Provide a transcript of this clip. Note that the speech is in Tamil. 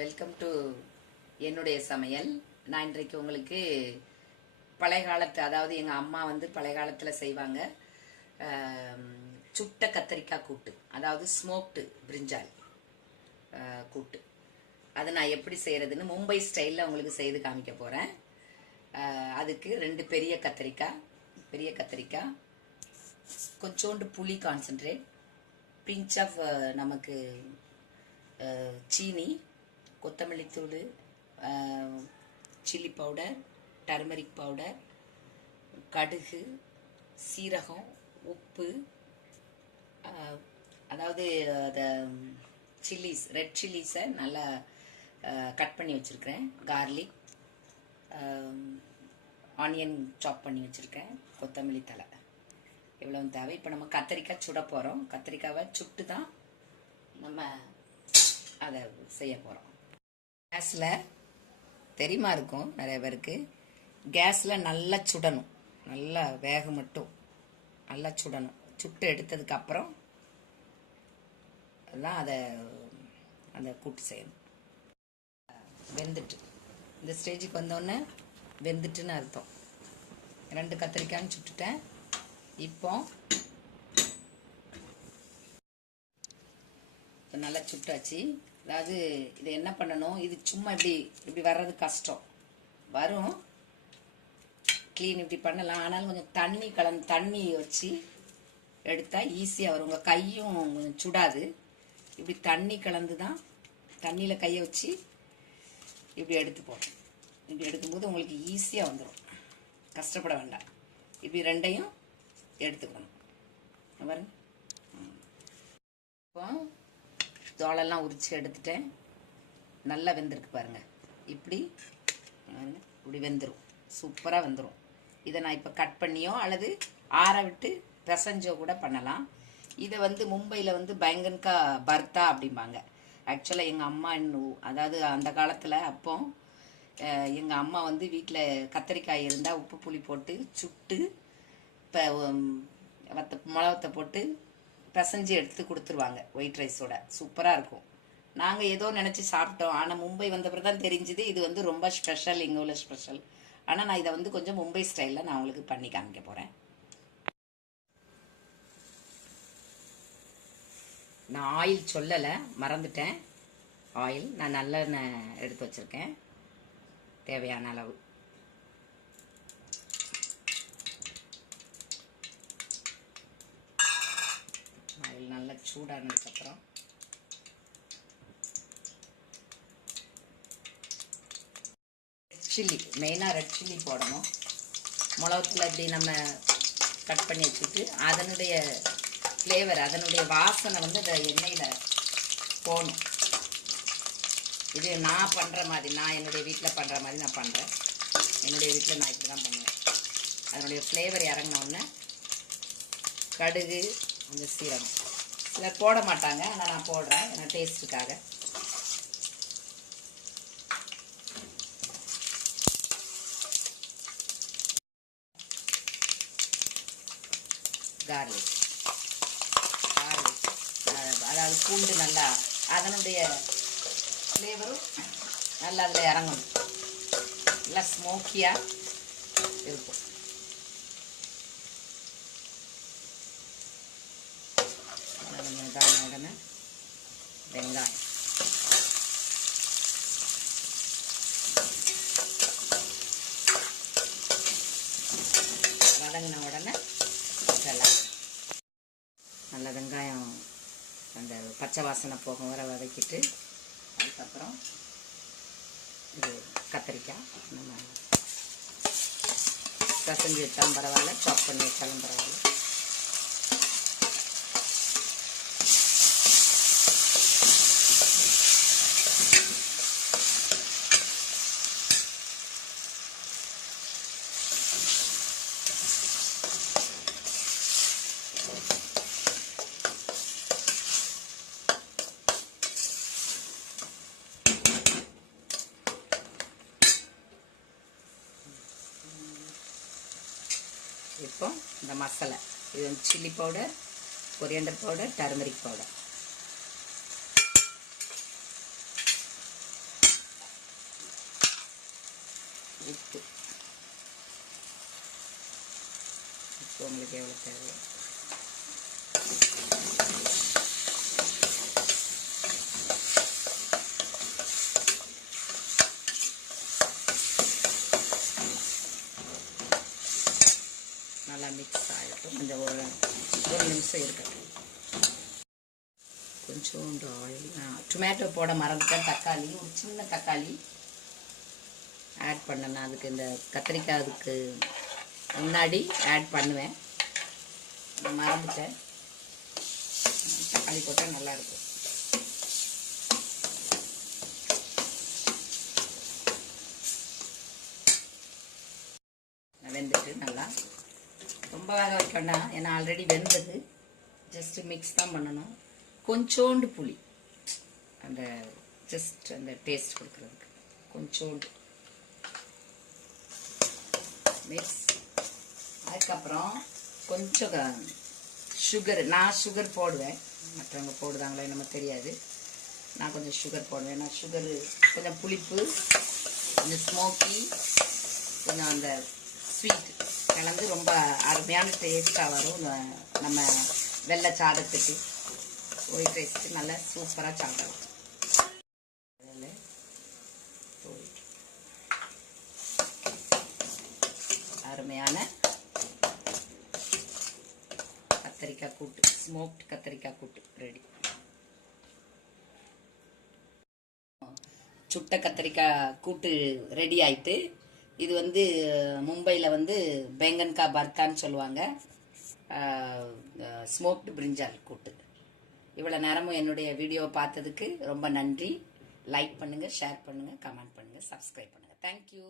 வெல்கம் டு என்னுடைய சமையல். நான் இன்றைக்கு உங்களுக்கு பழைய காலத்து, அதாவது எங்கள் அம்மா வந்து பழைய காலத்தில் செய்வாங்க சுட்ட கத்தரிக்காய் கூட்டு, அதாவது ஸ்மோக்டு பிரிஞ்சால் கூட்டு. அது நான் எப்படி செய்கிறதுன்னு மும்பை ஸ்டைலில் உங்களுக்கு செய்து காமிக்க போகிறேன். அதுக்கு 2 பெரிய கத்திரிக்காய், கொஞ்சோண்டு புளி கான்சன்ட்ரேட், பிஞ்ச் ஆஃப் நமக்கு சீனி, கொத்தமல்லி தூள், சில்லி பவுடர், டர்மரிக் பவுடர், கடுகு, சீரகம், உப்பு, அதாவது சில்லிஸ், ரெட் சில்லிஸை நல்லா கட் பண்ணி வச்சுருக்கிறேன், கார்லிக், ஆனியன் சாப் பண்ணி வச்சுருக்கேன், கொத்தமல்லி தழை, இவ்வளவு தேவை. இப்போ நம்ம கத்திரிக்காய் சுட போகிறோம். கத்திரிக்காவை சுட்டு தான் நம்ம அதை செய்ய போகிறோம். கேஸில் தெரியுமா இருக்கும் நிறைய பேருக்கு, கேஸில் நல்லா சுடணும், நல்லா வேக மட்டும் நல்லா சுடணும். சுட்டு எடுத்ததுக்கப்புறம் தான் அதை கூட்டு செய்யணும். வெந்துட்டு இந்த ஸ்டேஜுக்கு வந்தோடனே வெந்துட்டுன்னு அர்த்தம். 2 கத்திரிக்காய்னு சுட்டுட்டேன். இப்போ நல்லா சுட்டாச்சு. அதாவது இது என்ன பண்ணணும், இது சும்மா இப்படி வர்றது கஷ்டம், வரும் க்ளீன் இப்படி பண்ணலாம். ஆனாலும் கொஞ்சம் தண்ணி வச்சு எடுத்தால் ஈஸியாக வரும். உங்கள் கையும் கொஞ்சம் சுடாது. இப்படி தண்ணி கலந்து தான், தண்ணியில் கையை வச்சு இப்படி எடுத்து போகணும். இப்படி எடுக்கும்போது உங்களுக்கு ஈஸியாக வந்துடும், கஷ்டப்பட வேண்டாம். இப்படி 2ஐயும் எடுத்துக்கணும். பாருங்க, இப்போ தோலெல்லாம் உரித்து எடுத்துட்டேன். நல்லா வெந்திருக்கு பாருங்கள். இப்படி வெந்துடும், சூப்பராக வெந்துடும். இதை நான் இப்போ கட் பண்ணியோ அல்லது ஆற விட்டு பிசைஞ்சோ கூட பண்ணலாம். இதை மும்பையில் பயங்கன்கா பர்த்தா அப்படிம்பாங்க. ஆக்சுவலாக எங்கள் அம்மா அதாவது அந்த காலத்தில் அப்போ எங்கள் அம்மா வீட்டில் கத்தரிக்காய் இருந்தால் உப்பு புளி போட்டு சுட்டு மிளகத்தை போட்டு பிசைஞ்சு எடுத்து கொடுத்துருவாங்க ஒயிட் ரைஸோட. சூப்பராக இருக்கும். நாங்கள் ஏதோ நினச்சி சாப்பிட்டோம். ஆனால் மும்பை வந்தப்பறம் தான் தெரிஞ்சுது இது ரொம்ப ஸ்பெஷல், இங்கே உள்ள ஸ்பெஷல். ஆனால் நான் இதை கொஞ்சம் மும்பை ஸ்டைலில் நான் உங்களுக்கு பண்ணி காமிக்க போகிறேன். நான் ஆயில் சொல்லலை, மறந்துட்டேன். ஆயில் நான் நல்லெண்ணெய் எடுத்து வச்சுருக்கேன், தேவையான அளவு. ஆயில் நல்லா சூடானதுக்கப்புறம் சில்லி, மெயினாக ரெட் சில்லி போடணும். மிளகுல இப்படி நம்ம கட் பண்ணி வச்சுட்டு அதனுடைய ஃப்ளேவர், அதனுடைய வாசனை அந்த எண்ணெயில் போகணும். இது நான் பண்ணுற மாதிரி, நான் என்னுடைய வீட்டில் பண்ணுற மாதிரி நான் பண்ணுறேன். என்னுடைய வீட்டில் நான் இப்படி தான் பண்ணுவேன். அதனுடைய ஃப்ளேவர் இறங்கினோடனே கடுகு, கொஞ்சம் சீரகம், இதை போட மாட்டாங்க, ஆனால் நான் போடுறேன் ஏன்னா டேஸ்ட்டுக்காக. கார்லிக், அதாவது பூண்டு நல்லா அதனுடைய ஃப்ளேவரும் நல்லா அதில் இறங்கணும். நல்லா ஸ்மோக்கியாக இருக்கும். உடனே வெங்காயம், வதங்கின உடனே நல்லா வெங்காயம் அந்த பச்சை வாசனை போக வர வதக்கிட்டு அதுக்கப்புறம் இது கத்திரிக்காய் நம்ம பிசைஞ்சு வச்சாலும் பரவாயில்ல, சாப் பண்ணி வச்சாலும் பரவாயில்ல. இப்போ இந்த மசாலா, இது chilli powder, coriander powder, turmeric powder, உப்பு உங்களுக்கு எவ்வளோ தேவை. நல்லா மிக்ஸ் ஆகிட்டும். கொஞ்சம் ஒரு நிமிஷம் இருக்கட்டும். கொஞ்சோண்டு ஆயில். டொமேட்டோ போட மறந்துட்டேன். தக்காளி, ஒரு சின்ன தக்காளி ஆட் பண்ணேன். அதுக்கு இந்த கத்திரிக்காய் அதுக்கு முன்னாடி ஆட் பண்ணுவேன், மறந்துட்டேன். தக்காளி போட்டால் நல்லாயிருக்கும். வெந்துட்டு நல்லா ரொம்ப வேக வைக்கணும், ஏன்னா ஆல்ரெடி வெந்தது. ஜஸ்ட்டு மிக்ஸ் தான் பண்ணணும். கொஞ்சோண்டு புளி, அந்த ஜஸ்ட் அந்த டேஸ்ட் கொடுக்குறதுக்கு கொஞ்சோண்டு மிக்ஸ். அதுக்கப்புறம் கொஞ்சம் சுகர், நான் சுகர் போடுவேன், மற்றவங்க போடுதாங்களோ என்னமோ தெரியாது. நான் கொஞ்சம் சுகர் போடுவேன். ஏன்னா சுகரு கொஞ்சம் புளிப்பு, கொஞ்சம் ஸ்மோக்கி, கொஞ்சம் அந்த ஸ்வீட் கலந்து ரொம்ப அருமையான டேஸ்ட்டாக வரும். நம்ம வெள்ளை சாதத்துக்கு, ஒயிட் ரைஸுக்கு நல்லா சூப்பராக சாப்பிடலாம். அருமையான கத்தரிக்காய் கூட்டு, ஸ்மோக்ட் கத்தரிக்காய் கூட்டு ரெடி. சுட்ட கத்தரிக்காய் கூட்டு ரெடி ஆயிட்டு. இது வந்து மும்பையில் பேங்கன் கா பர்த்தான்னு சொல்லுவாங்க, ஸ்மோக்டு பிரிஞ்சால் கூட்டு. இவ்வளோ நேரமும் என்னுடைய வீடியோவை பார்த்ததுக்கு ரொம்ப நன்றி. லைக் பண்ணுங்கள், ஷேர் பண்ணுங்கள், கமெண்ட் பண்ணுங்கள், சப்ஸ்கிரைப் பண்ணுங்கள். தேங்க்யூ.